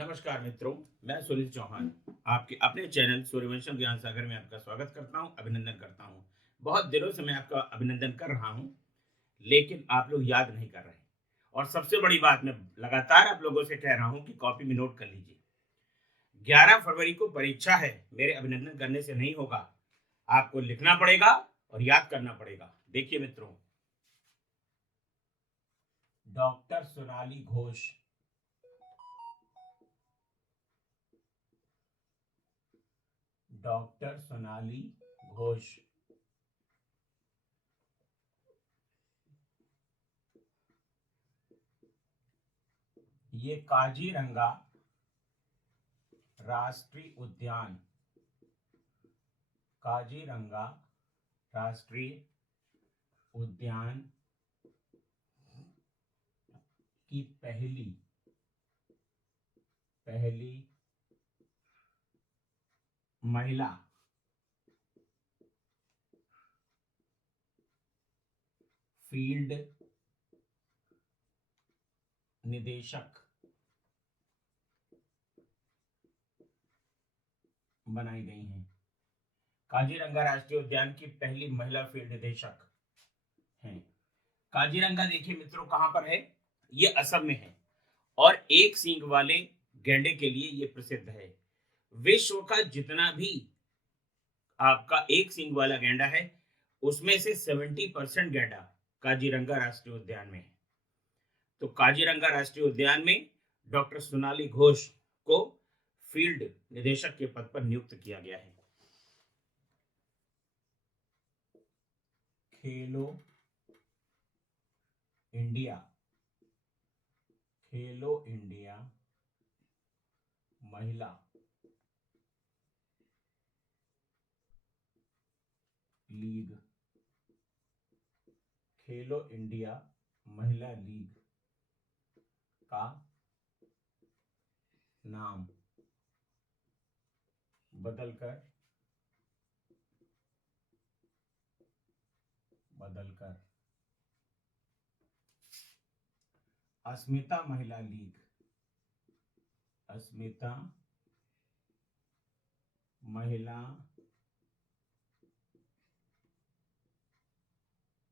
नमस्कार मित्रों, मैं सुनील चौहान आपके अपने चैनल सूर्यवंशम ज्ञान सागर में आपका स्वागत करता हूं, अभिनंदन करता हूं। बहुत दिनों से मैं आपका अभिनंदन कर रहा हूं, लेकिन आप लोग याद नहीं कर रहे हैं। और सबसे बड़ी बात, मैं लगातार आप लोगों से कह रहा हूं कि कॉपी में नोट कर लीजिए। 11 फरवरी को परीक्षा है। मेरे अभिनंदन करने से नहीं होगा, आपको लिखना पड़ेगा और याद करना पड़ेगा। देखिए मित्रों, डॉक्टर सोनाली घोष, डॉक्टर सोनाली घोष, ये काजीरंगा राष्ट्रीय उद्यान, काजीरंगा राष्ट्रीय उद्यान की पहली पहली महिला फील्ड निदेशक बनाई गई हैं। काजीरंगा राष्ट्रीय उद्यान की पहली महिला फील्ड निदेशक हैं। काजीरंगा देखिए मित्रों कहां पर है, ये असम में है और एक सींग वाले गैंडे के लिए ये प्रसिद्ध है। विश्व का जितना भी आपका एक सींग वाला गैंडा है, उसमें से 70% गैंडा काजीरंगा राष्ट्रीय उद्यान में है। तो काजीरंगा राष्ट्रीय उद्यान में डॉक्टर सोनाली घोष को फील्ड निदेशक के पद पर नियुक्त किया गया है। खेलो इंडिया, खेलो इंडिया महिला लीग, खेलो इंडिया महिला लीग का नाम बदलकर अस्मिता महिला लीग, अस्मिता महिला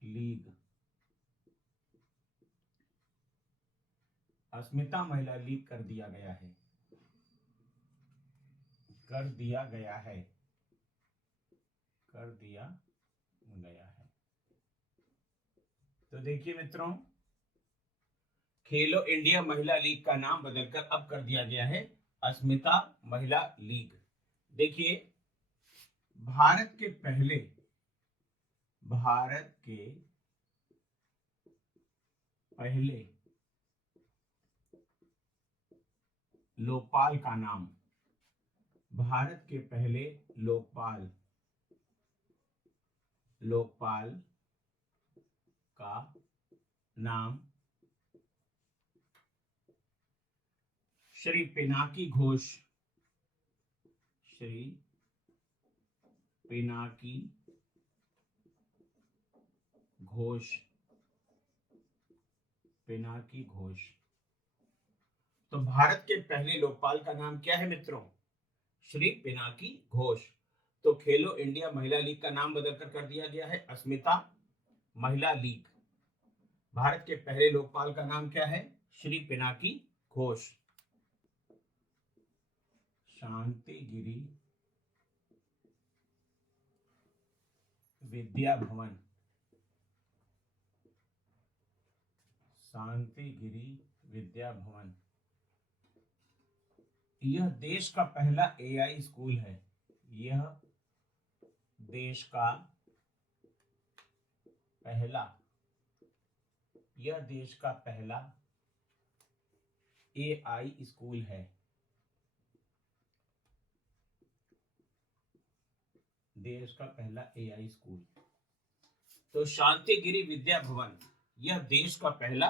लीग, अस्मिता महिला लीग कर दिया गया है, कर दिया गया है, कर दिया गया है। तो देखिए मित्रों, खेलो इंडिया महिला लीग का नाम बदलकर अब कर दिया गया है अस्मिता महिला लीग। देखिए, भारत के पहले, भारत के पहले लोकपाल का नाम, भारत के पहले लोकपाल, लोकपाल का नाम श्री पिनाकी घोष, श्री पिनाकी घोष, पिनाकी घोष। तो भारत के पहले लोकपाल का नाम क्या है मित्रों? श्री पिनाकी घोष। तो खेलो इंडिया महिला लीग का नाम बदलकर कर दिया गया है अस्मिता महिला लीग। भारत के पहले लोकपाल का नाम क्या है? श्री पिनाकी घोष। शांतिगिरी विद्या भवन, शांतिगिरी विद्या भवन, यह देश का पहला एआई स्कूल है। यह देश का पहला, यह देश का पहला एआई स्कूल है। देश का पहला एआई स्कूल। तो शांतिगिरी विद्या भवन यह देश का पहला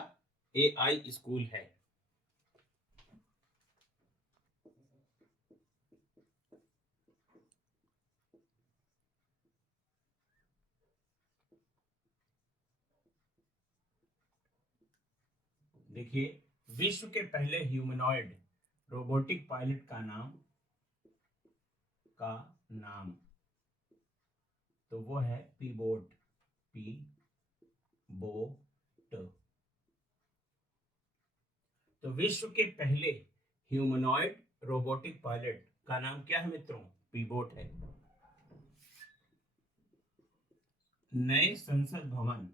एआई स्कूल है। देखिए, विश्व के पहले ह्यूमनॉइड रोबोटिक पायलट का नाम तो वो है पीबोट, पी बोट। तो विश्व के पहले ह्यूमनॉइड रोबोटिक पायलट का नाम क्या है मित्रों? पीबोट है। नए संसद भवन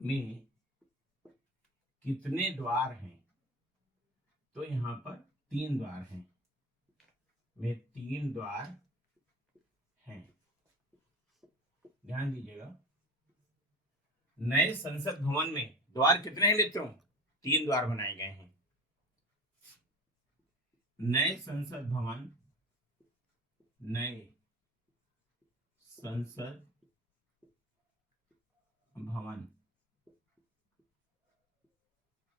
में कितने द्वार हैं? तो यहाँ पर 3 द्वार हैं, में 3 द्वार हैं। ध्यान दीजिएगा, नए संसद भवन में द्वार कितने हैं मित्रों? 3 द्वार बनाए गए हैं। नए संसद भवन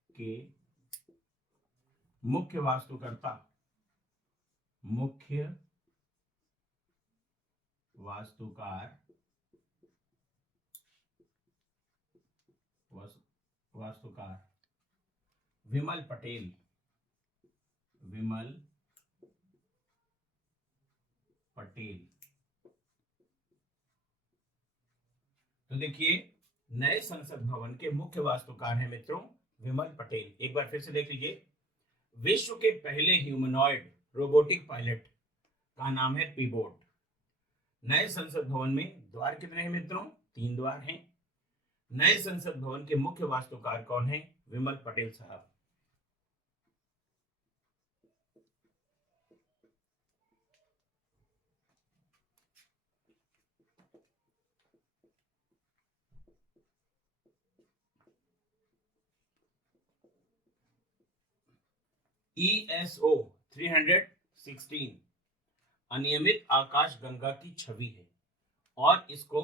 के मुख्य वास्तुकार विमल पटेल। तो देखिए, नए संसद भवन के मुख्य वास्तुकार हैं मित्रों विमल पटेल। एक बार फिर से देख लीजिए, विश्व के पहले ह्यूमनॉइड रोबोटिक पायलट का नाम है पीबोट। नए संसद भवन में द्वार कितने हैं मित्रों? 3 द्वार हैं। नए संसद भवन के मुख्य वास्तुकार कौन है? विमल पटेल साहब। ESO 316 अनियमित आकाश गंगा की छवि है और इसको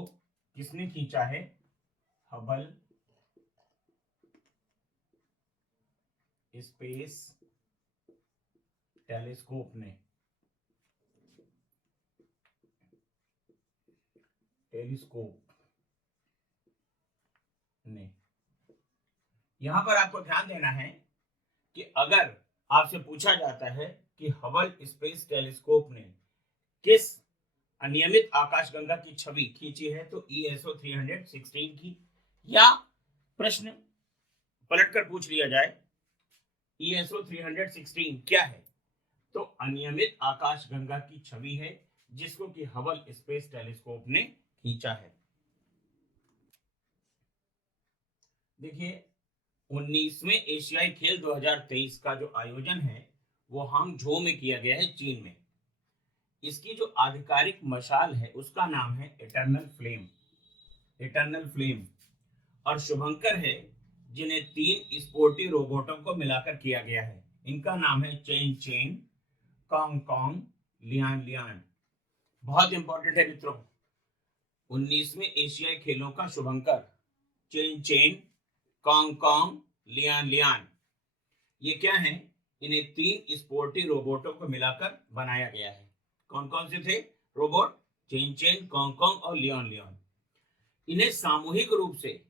किसने खींचा है? हबल स्पेस टेलीस्कोप ने। यहां पर आपको ध्यान देना है कि अगर आपसे पूछा जाता है कि हबल स्पेस टेलीस्कोप ने किस अनियमित आकाशगंगा की छवि खींची है, तो ESO 316 की, या प्रश्न पलटकर पूछ लिया जाए ESO 316 क्या है, तो अनियमित आकाशगंगा की छवि है जिसको कि हबल स्पेस टेलीस्कोप ने खींचा है। देखिए, 19वें एशियाई खेल 2023 का जो आयोजन है वो हांगझो में किया गया है, चीन में। इसकी जो आधिकारिक मशाल है उसका नाम है इटर्नल फ्लेम। और शुभंकर है जिन्हें 3 स्पोर्टी रोबोटों को मिलाकर किया गया है। इनका नाम है चेन, कॉन्ग, लियान। बहुत इंपॉर्टेंट है मित्रों, 19वें एशियाई खेलों का शुभंकर चेन, कॉन्ग, लियान। ये क्या है? इन्हें 3 स्पोर्टी रोबोटों को मिलाकर बनाया गया है। कौन कौन से थे रोबोट? चेन, कॉन्ग और लियान। इन्हें सामूहिक रूप से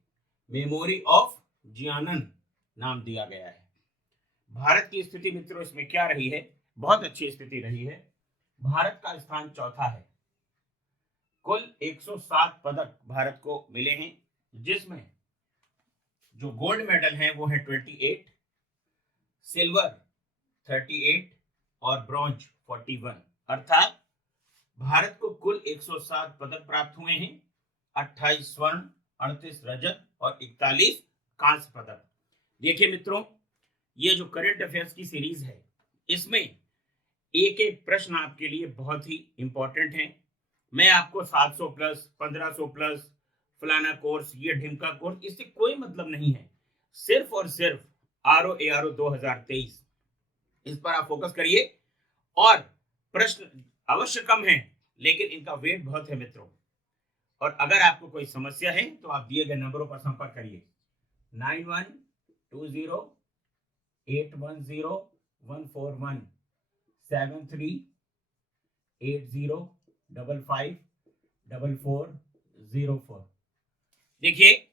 मेमोरी ऑफ जियानन नाम दिया गया है। भारत की स्थिति मित्रों इसमें क्या रही है? बहुत अच्छी स्थिति रही है। भारत का स्थान चौथा है। कुल 107 पदक भारत को मिले हैं, जिसमें जो गोल्ड मेडल है वो है 28, सिल्वर 38 और ब्रॉन्ज 41। अर्थात भारत को कुल 107 पदक प्राप्त हुए हैं। 28 स्वर्ण, 38 रजत और 41 कांस्य पदक। देखिए मित्रों, ये जो करंट अफेयर्स की सीरीज है इसमें एक एक प्रश्न आपके लिए बहुत ही इंपॉर्टेंट है। मैं आपको 700 प्लस 1500 प्लस फलाना कोर्स, ये ढिमका कोर्स, इससे कोई मतलब नहीं है। सिर्फ और सिर्फ RO ARO 2023 इस पर आप फोकस करिए। और प्रश्न अवश्य कम है लेकिन इनका वेट बहुत है मित्रों। और अगर आपको कोई समस्या है तो आप दिए गए नंबरों पर संपर्क करिए 9120810141 738055 4404। देखिए,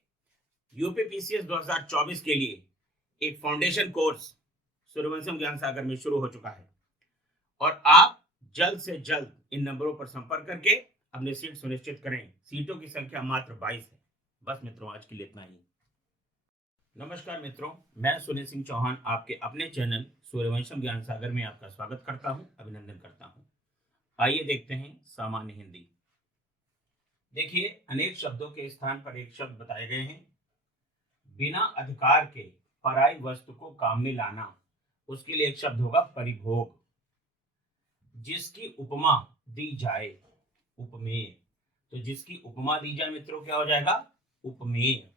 यूपीपीसीएस 2024 के लिए एक फाउंडेशन कोर्स सूर्यवंशम ज्ञान सागर में शुरू हो चुका है और आप जल्द से जल्द इन नंबरों पर संपर्क करके अपनी सीट सुनिश्चित करें। सीटों की संख्या मात्र 22 है। बस मित्रों, आज के लिए इतना ही। नमस्कार मित्रों, मैं सुनील सिंह चौहान आपके अपने चैनल सूर्यवंशम ज्ञान सागर में आपका स्वागत करता हूं, अभिनंदन करता हूं। आइए देखते हैं सामान्य हिंदी। देखिए, अनेक शब्दों के स्थान पर एक शब्द बताए गए हैं। बिना अधिकार के पराई वस्तु को काम में लाना, उसके लिए एक शब्द होगा परिभोग। जिसकी उपमा दी जाए, उपमेय। तो जिसकी उपमा दी जाए मित्रों, क्या हो जाएगा? उपमेय।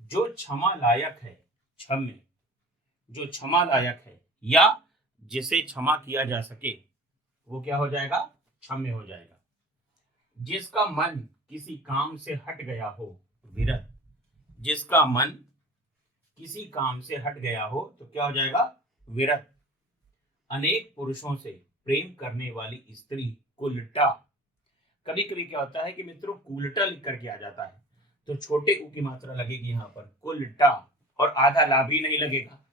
जो क्षमा लायक है, क्षम्य। जो क्षमा लायक है या जिसे क्षमा किया जा सके, वो क्या हो जाएगा? क्षम्य हो जाएगा। जिसका मन किसी काम से हट गया हो, विरत। जिसका मन किसी काम से हट गया हो तो क्या हो जाएगा? विरत। अनेक पुरुषों से प्रेम करने वाली स्त्री, कुलटा। कभी कभी क्या होता है कि मित्रों, कुलटा लिख करके आ जाता है तो छोटे उ की मात्रा लगेगी यहाँ पर, कुलटा, और आधा ला भी नहीं लगेगा।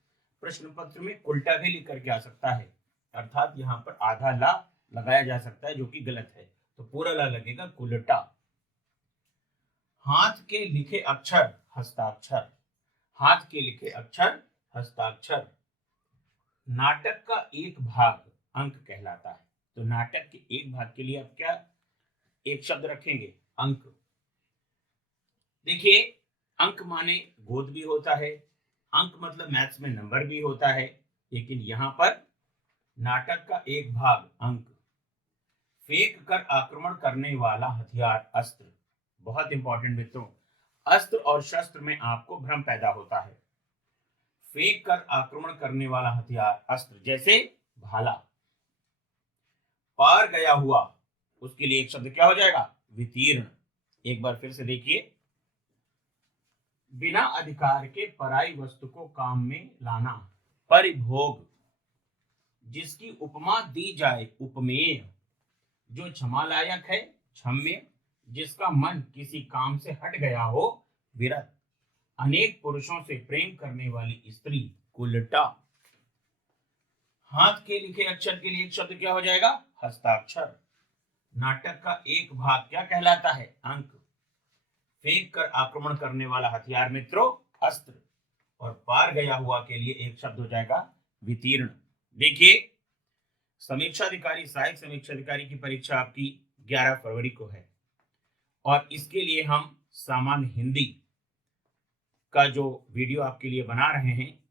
प्रश्न पत्र में उल्टा भी लिख करके आ सकता है, अर्थात यहाँ पर आधा ला लगाया जा सकता है, जो कि गलत है। तो पूरा ला लगेगा कुलटा। हाथ के लिखे अक्षर, हस्ताक्षर। हाथ के लिखे अक्षर, हस्ताक्षर। नाटक का एक भाग अंक कहलाता है। तो नाटक के एक भाग के लिए आप क्या एक शब्द रखेंगे? अंक। देखिए, अंक माने गोद भी होता है, अंक मतलब मैथ्स में नंबर भी होता है, लेकिन यहां पर नाटक का एक भाग अंक। फेंक कर आक्रमण करने वाला हथियार, अस्त्र। बहुत इंपॉर्टेंट मित्रों, अस्त्र और शस्त्र में आपको भ्रम पैदा होता है। फेंक कर आक्रमण करने वाला हथियार, अस्त्र, जैसे भाला। पार गया हुआ, उसके लिए एक शब्द क्या हो जाएगा? वितीर्ण। एक बार फिर से देखिए, बिना अधिकार के पराई वस्तु को काम में लाना, परिभोग। जिसकी उपमा दी जाए, उपमेय। जो क्षमा लायक है, क्षम्य। जिसका मन किसी काम से हट गया हो, विरत। अनेक पुरुषों से प्रेम करने वाली स्त्री, कुलटा। हाथ के लिखे अक्षर के लिए एक शब्द क्या हो जाएगा? हस्ताक्षर। नाटक का एक भाग क्या कहलाता है? अंक। फेंक कर आक्रमण करने वाला हथियार मित्रों, अस्त्र। और पार गया हुआ के लिए एक शब्द हो जाएगा वितीर्ण। देखिए, समीक्षा अधिकारी, सहायक समीक्षा अधिकारी की परीक्षा आपकी 11 फरवरी को है और इसके लिए हम सामान्य हिंदी का जो वीडियो आपके लिए बना रहे हैं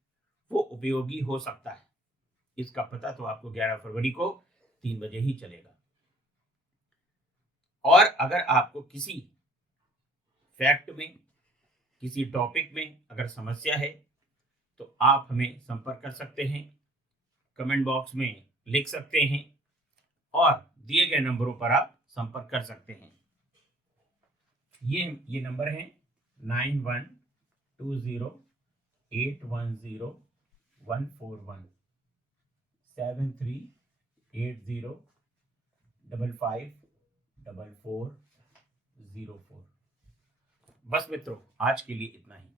वो उपयोगी हो सकता है। इसका पता तो आपको 11 फरवरी को 3 बजे ही चलेगा। और अगर आपको किसी फैक्ट में, किसी टॉपिक में अगर समस्या है तो आप हमें संपर्क कर सकते हैं, कमेंट बॉक्स में लिख सकते हैं और दिए गए नंबरों पर आप संपर्क कर सकते हैं। ये नंबर है 9120810141, 7380554404। बस मित्रों, आज के लिए इतना ही।